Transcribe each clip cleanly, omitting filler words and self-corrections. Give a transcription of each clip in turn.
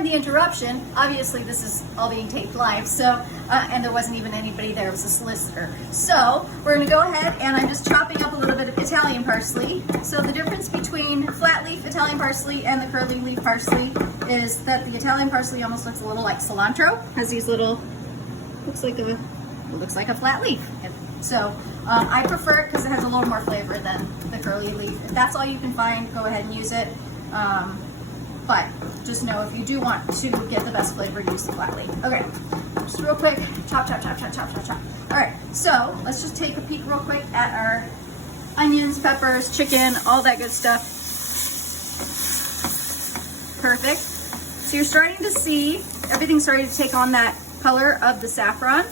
pardon the interruption. Obviously, this is all being taped live, so and there wasn't even anybody there. It was a solicitor. So we're going to go ahead, and I'm just chopping up a little bit of Italian parsley. So the difference between flat leaf Italian parsley and the curly leaf parsley is that the Italian parsley almost looks a little like cilantro. Has these little, looks like a flat leaf. So I prefer it because it has a little more flavor than the curly leaf. If that's all you can find, go ahead and use it. But just know if you do want to get the best flavor, use the flat leaf. Okay, just real quick, chop, chop, chop, chop, chop, chop, chop. All right, so let's just take a peek real quick at our onions, peppers, chicken, all that good stuff. Perfect. So you're starting to see everything's starting to take on that color of the saffron.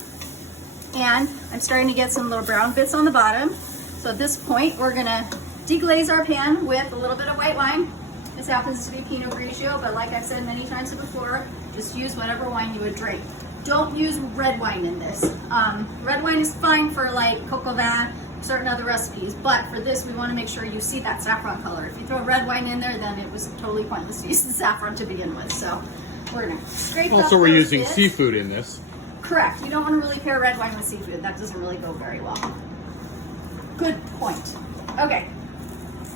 And I'm starting to get some little brown bits on the bottom. So at this point, we're gonna deglaze our pan with a little bit of white wine. This happens to be Pinot Grigio, but like I've said many times before, just use whatever wine you would drink. Don't use red wine in this. Red wine is fine for like coq au vin, certain other recipes, but for this, we wanna make sure you see that saffron color. If you throw red wine in there, then it was totally pointless to use the saffron to begin with. So we're gonna scrape up Also, we're those using bits. seafood in this. Correct. You don't want to really pair red wine with seafood. That doesn't really go very well. Good point. Okay.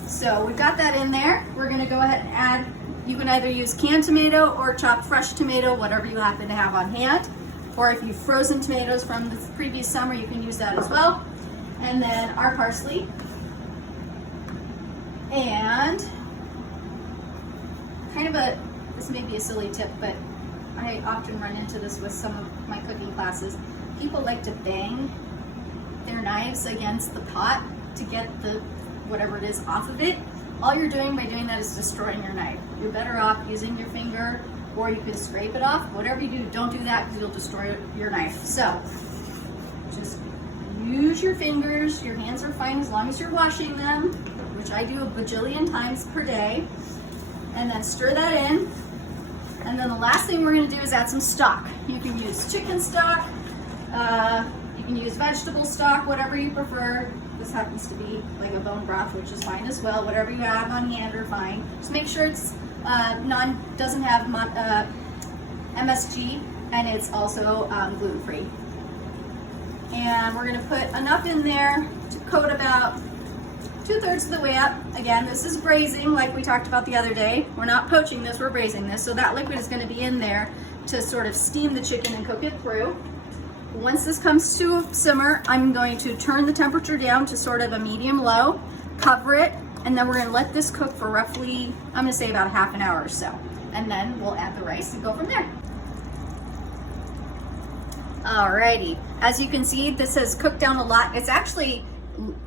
So we've got that in there. We're going to go ahead and add, you can either use canned tomato or chopped fresh tomato, whatever you happen to have on hand. Or if you've frozen tomatoes from the previous summer, you can use that as well. And then our parsley. And kind of a, this may be a silly tip, but I often run into this with some of my cooking classes. People like to bang their knives against the pot to get the whatever it is off of it. All you're doing by doing that is destroying your knife. You're better off using your finger, or you can scrape it off. Whatever you do, don't do that because you'll destroy your knife. So just use your fingers. Your hands are fine as long as you're washing them, which I do a bajillion times per day. And then stir that in. And then the last thing we're going to do is add some stock. You can use chicken stock, you can use vegetable stock, whatever you prefer. This happens to be like a bone broth, which is fine as well. Whatever you have on hand are fine. Just make sure it's doesn't have MSG, and it's also gluten-free. And we're going to put enough in there to coat about 2/3 of the way up. Again, this is braising like we talked about the other day. We're not poaching this, we're braising this. So that liquid is going to be in there to sort of steam the chicken and cook it through. Once this comes to a simmer, I'm going to turn the temperature down to sort of a medium-low, cover it, and then we're going to let this cook for roughly, I'm going to say about a half an hour or so. And then we'll add the rice and go from there. Alrighty, as you can see, this has cooked down a lot. It's actually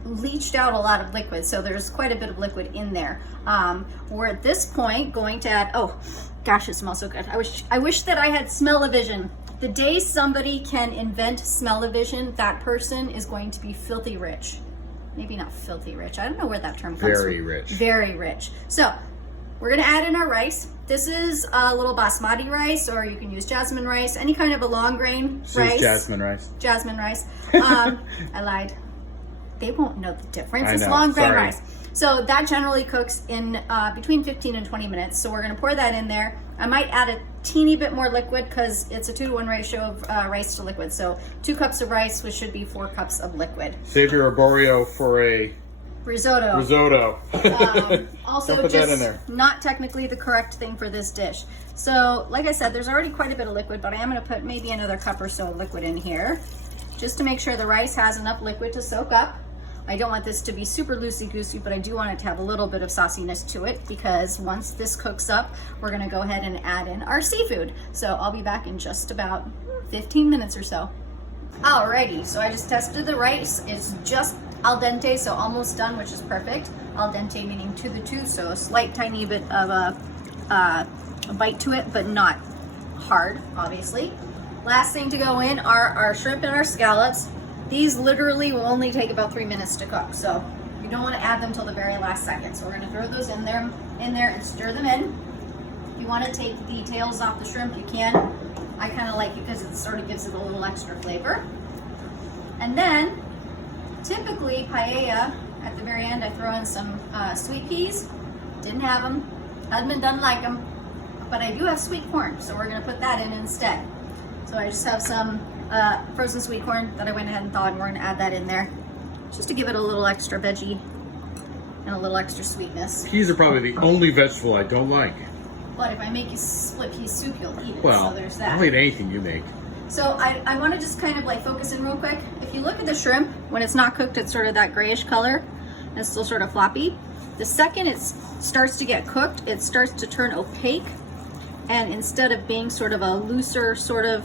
leached out a lot of liquid, so there's quite a bit of liquid in there. We're at this point going to add, oh gosh, it smells so good. I wish that I had smell-o-vision. The day somebody can invent smell-o-vision, that person is going to be filthy rich. Maybe not filthy rich, I don't know where that term comes from. Very rich. Very rich. So we're gonna add in our rice. This is a little basmati rice, or you can use jasmine rice, any kind of a long grain rice. Jasmine rice. Jasmine rice. I lied. They won't know the difference. It's long grain rice. So that generally cooks in between 15 and 20 minutes. So we're gonna pour that in there. I might add a teeny bit more liquid because it's a 2-to-1 ratio of rice to liquid. So 2 cups of rice, which should be 4 cups of liquid. Save your arborio for a risotto. Also, put just that in there. Not technically the correct thing for this dish. So like I said, there's already quite a bit of liquid, but I am gonna put maybe another cup or so of liquid in here just to make sure the rice has enough liquid to soak up. I don't want this to be super loosey-goosey, but I do want it to have a little bit of sauciness to it because once this cooks up, we're gonna go ahead and add in our seafood. So I'll be back in just about 15 minutes or so. Alrighty, so I just tested the rice. It's just al dente, so almost done, which is perfect. Al dente meaning to the tooth, so a slight tiny bit of a bite to it, but not hard, obviously. Last thing to go in are our shrimp and our scallops. These literally will only take about 3 minutes to cook, so you don't want to add them till the very last second. So we're going to throw those in there and stir them in. If you want to take the tails off the shrimp, you can. I kind of like it because it sort of gives it a little extra flavor. And then, typically paella, at the very end, I throw in some sweet peas. Didn't have them. Husband doesn't like them. But but I do have sweet corn, so we're gonna put that in instead. So I just have some frozen sweet corn that I went ahead and thawed, and we're gonna add that in there just to give it a little extra veggie and a little extra sweetness. Peas are probably the only vegetable I don't like. But if I make you split pea soup, you'll eat it, Well, so there's that. I'll eat anything you make. So I want to just kind of like focus in real quick. If you look at the shrimp, when it's not cooked, it's sort of that grayish color and it's still sort of floppy. The second it starts to get cooked, it starts to turn opaque. And instead of being sort of a looser sort of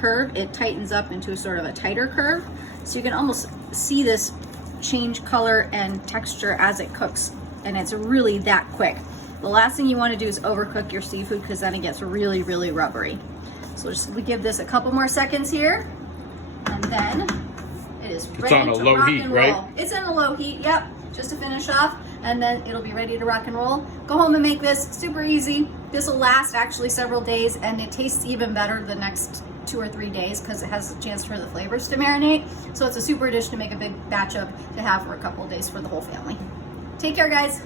curve, it tightens up into sort of a tighter curve. So you can almost see this change color and texture as it cooks. And it's really that quick. The last thing you want to do is overcook your seafood because then it gets really, really rubbery. So we give this a couple more seconds here, and then it is ready on a to low rock heat, and roll. right? It's in a low heat, yep, just to finish off, and then it'll be ready to rock and roll. Go home and make this, super easy. This will last actually several days, and it tastes even better the next 2 or 3 days because it has a chance for the flavors to marinate. So it's a super dish to make a big batch of to have for a couple of days for the whole family. Take care, guys.